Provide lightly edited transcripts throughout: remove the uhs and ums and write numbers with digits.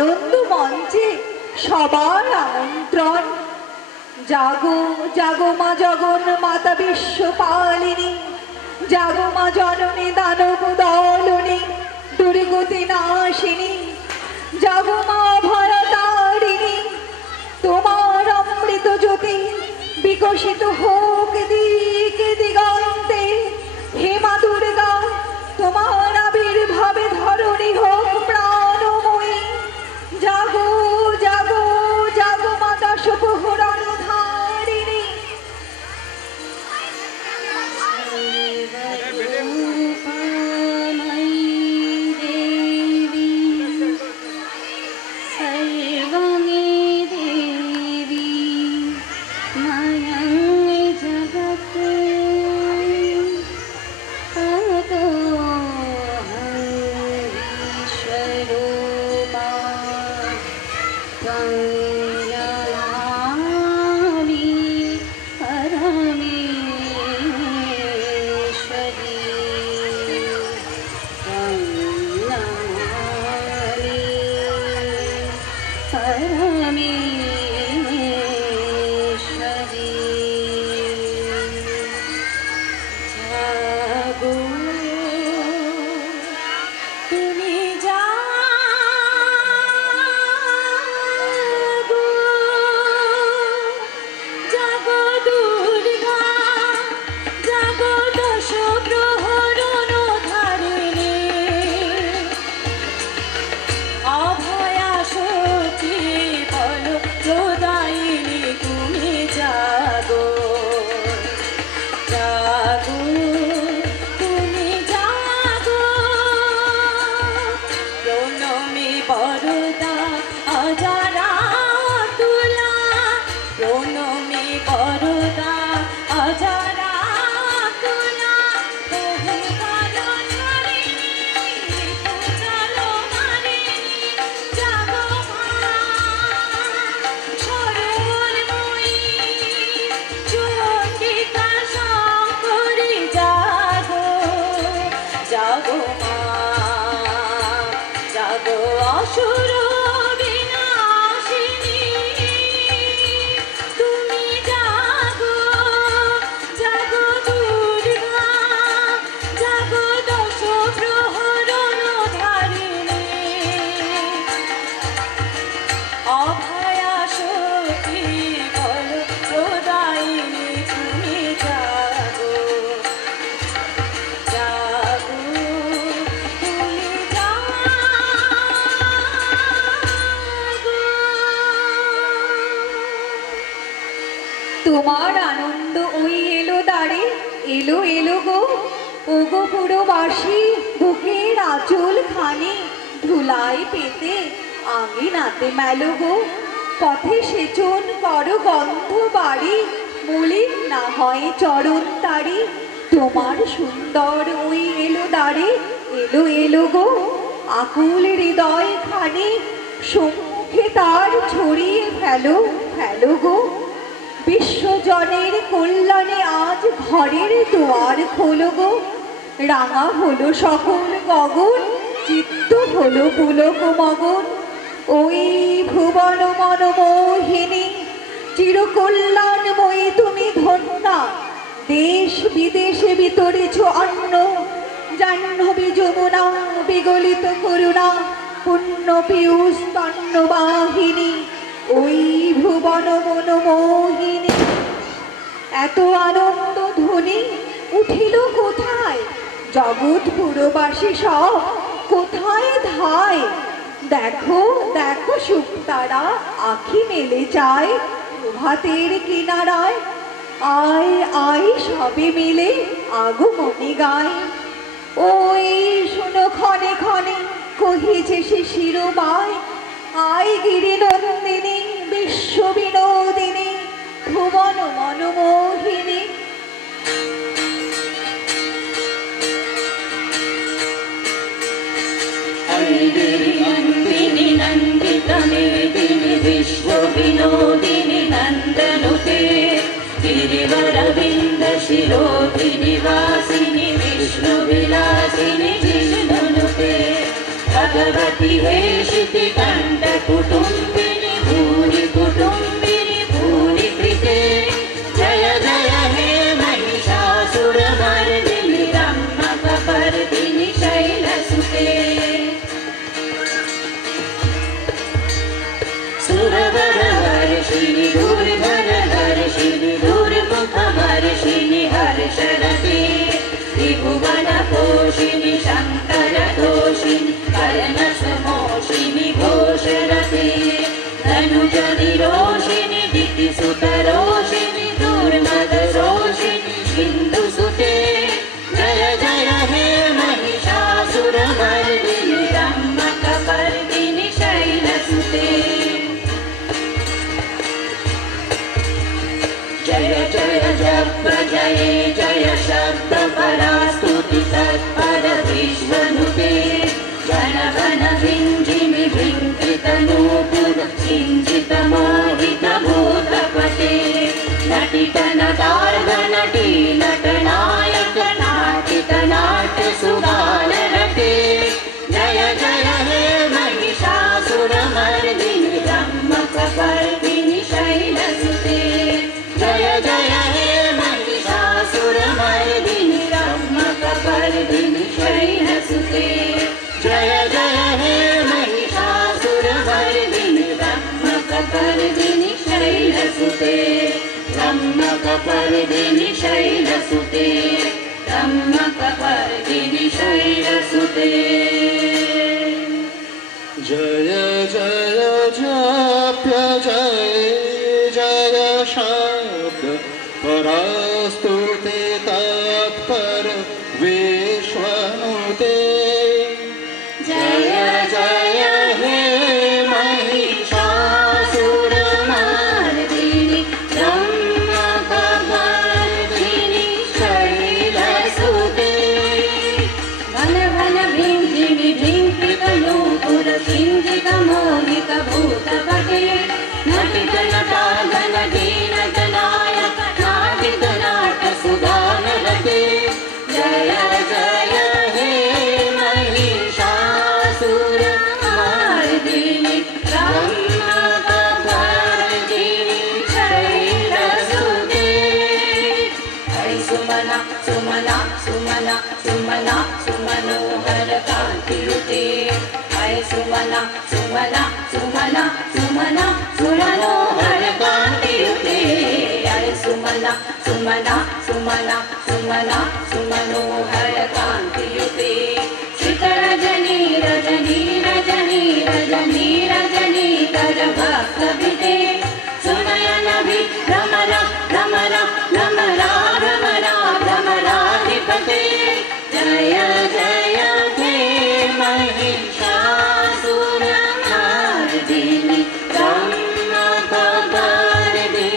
আনন্দ মঞ্চে সবার আমন্ত্রণ। জাগো জাগো মা জগন মাতা বিশ্বপালিনী, জাগো মা জননী দানব দলনী দুর্গতি নাশিনী, জাগো মা ভয়তারিণী, তোমার অমৃত জ্যোতি বিকশিত হোক দিকে দিগন্তে। হে মা দুর্গা, তোমার আবির্ভাবে ধরণী হোক প্রাণময়ী। জাগো জাগো জাগো মা দশপ্রহরণ ধারিণী। তোমার আনন্দ ওই এলো দাঁড়ে, এলো এলো গো ওগো পুরবাসী, বুকের আঁচল খানি ধুলাই পেতে আঙিনাতে মেলো গো। পথে সেচন করো গন্ধ বাড়ি, মলিন না হয় চরণ তারি। তোমার সুন্দর ওই এলো দাঁড়ে, এলো এলো গো আকুল হৃদয় খানি সম্মুখে তার ছড়িয়ে ফেলো ফেলো গো। বিশ্বজনের কল্যাণে আজ ঘরের দুয়ার খোলো গো। রাঙা হলো সকল গগন, চিত্ত হলো পুলক মগন। ওই ভুবন মনমোহিনী চিরকল্যাণময়ী তুমি ধন্যা। দেশ বিদেশে বিতরেছ অন্ন, জাহ্নবী যমুনা বিগলিত করুণা পুণ্য পীয়ূষ স্তন্যবাহিনী। ওই ভুবন মনমোহিনী এত আনন্দ ধ্বনি উঠিল কোথায়? জগৎপুরবাসী সব কোথায় ধায়? দেখো দেখো সুপ্তারা আখি মেলে চায় প্রভাতের কিনারায়। আয় আয় সবে মিলে আগমনী গায়। ওই শোনো ক্ষণে ক্ষণে কহিছে সে শিরোবায়। আয় গিরি নন্দিনী বিশ্ব বিনোদিনী ভুবন মনমোহিনী। नंदिनी नंदित मेदिनी विश्व विनोदिनी नंदनुते गिरिवरविंद शिरोधिनी वासिनी विष्णु विलासिनी जिष्णुनुते भगवती वेशिति कंठ कपर्दिनि शैलसुते ब्रह्मकपर्दिनि शैलसुते जय जय जाप्य जय जय शब्द परास्तुते तत्पर विश्वनुते जय जय हे महिषासुरमर्दिनि ब्रह्मकपर्दिनि शैलसुते घन घन भीं कृतनूपुर किञ्चितमोहितभूतपते नटितनटाघनदीनतनायक नाटितनाटसुधानरते जय जय हे महिषासुरमर्दिनि ब्रह्मकपर्दिनि शैलसुते हरि सुमना सुमना सुमना सुमना सुमनोहर कान्तियुते हरि सुमना सुमना सुमना सुमना सुमनोहर कान्तियुते हरि सुमना सुमना सुमना सुमना सुमनोहर कान्तियुते श्रितरजनी रजनी रजनी रजनी रजनी कर भक्तभिते सुनयनभि भ्रमरा भ्रमरा भ्रमरा भ्रमरा भ्रमराधिपते जय जय हे महिषासुरमर्दिनि ब्रह्मकपर्दिनि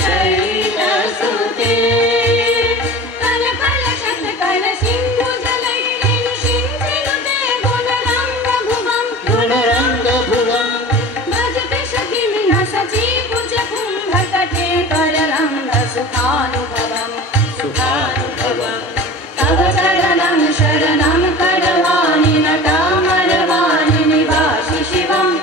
शैलसुते कल कल शतकल सिन्धु जलैर्निः सिन्धिनुते गुणरङ्गभुवं गुणरङ्गभुवम् भजते सखिमिह सचीकुज कुम्भतटे कररङ्ग सुखानुभवम् सुखानुभवम् तव शरणं शरणं करवाणि नटामरवाणि निवासि शिवम्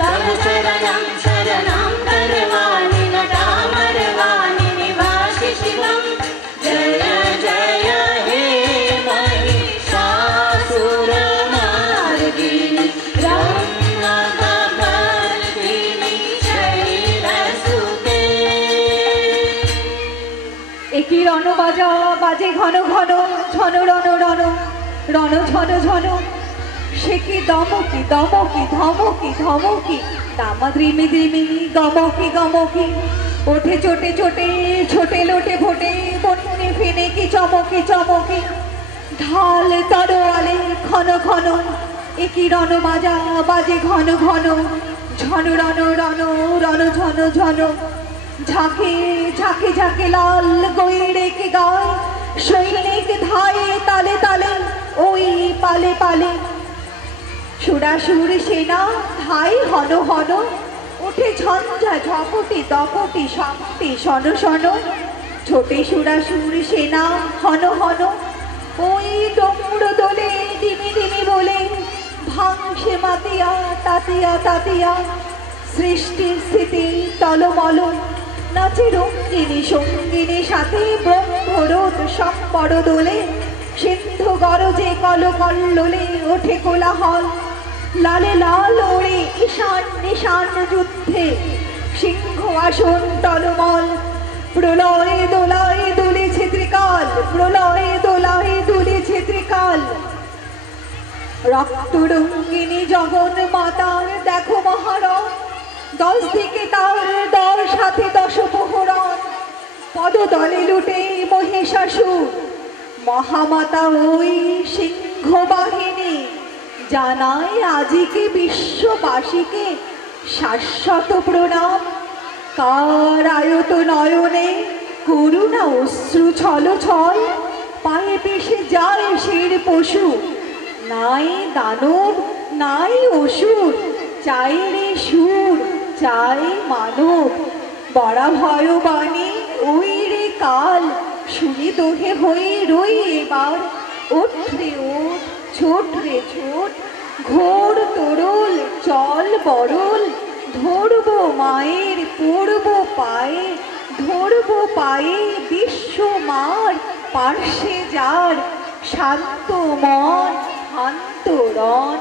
तव शरणं शरणं करवाणि नटामरवाणि निवासि शिवम् जय जय हे महिषासुरमर्दिनि ब्रह्मकपर्दिनि शैलसुते একই রণ বাজা বাজে ঘন ঘন ঝন রণ রণ রণ ঝন ঝন সে কি দমকি দমকি ধমকি ধমকি দামা দ্রিমি দ্রিমি গমকি গমকি ওঠে চোটে চোটে ছোটে লোটে ভোটে বন্যে ফেনে কি চমকি চমকি ঢাল তরোয়ালে ঘন ঘন একই রণ বাজা বাজে ঘন ঘন ঝন রণ রণ রণ ঝন ঝন ঝাঁকে ঝাঁকে ঝাঁকে লাল গৈরেকে গায় সৈনিক ধায়ে তালে তালে ওই পালে পালে সুরাসুর সেনা ধাই হন হন ওঠে ঝঞ্ঝা ঝপটি দপটি সাপটি সন সন ছোটে সুরাসুর সেনা হন হন ওই ডমর দোলে ডিমি ডিমি বলে ভাংসে মাতিয়া তাতিয়া তাতিয়া সৃষ্টি স্থিতি টলমল নাচে রঙ্গিনী সঙ্গিনী সাথে ব্রহ্মরোধ সম্পর দোলে সিন্ধু গরজে কল কল্লোলে ওঠে কোলাহল লালে লাল ওড়ে ঈশান নিশান যুদ্ধে সিংহ আসন টলমল প্রলয়ে দোলায় দুলেছে ত্রিকাল প্রলয়ে দোলায় দুলেছে ত্রিকাল রক্তরঙ্গিনী জগন মাতার দেখো মহারণ 10 দিকে তার 10 সাথে 10 প্রহরণ পদতলে লুটে মহিষাসুর মহামাতা ওই সিংহ বাহিনী জানায় আজিকে বিশ্ববাসীকে শাশ্বত প্রণাম কার আয়ত নয়নে করুণা অশ্রু ছল ছল পায়ে পেশে যায় শির পশু নাই দানব নাই অসুর চাই রে সুর চাই মানব বড়া ভয়বাণী ওই রে কাল শুনি তোহে হয়ে রই এবার ওঠ রে ওঠ ছোট রে ছোট ঘোর তরল চল বরল ধরবো মায়ের পড়বো পায়ে ধরবো পায়ে বিশ্ব মার পার্শ্বে যার শান্ত মন শান্ত রণ।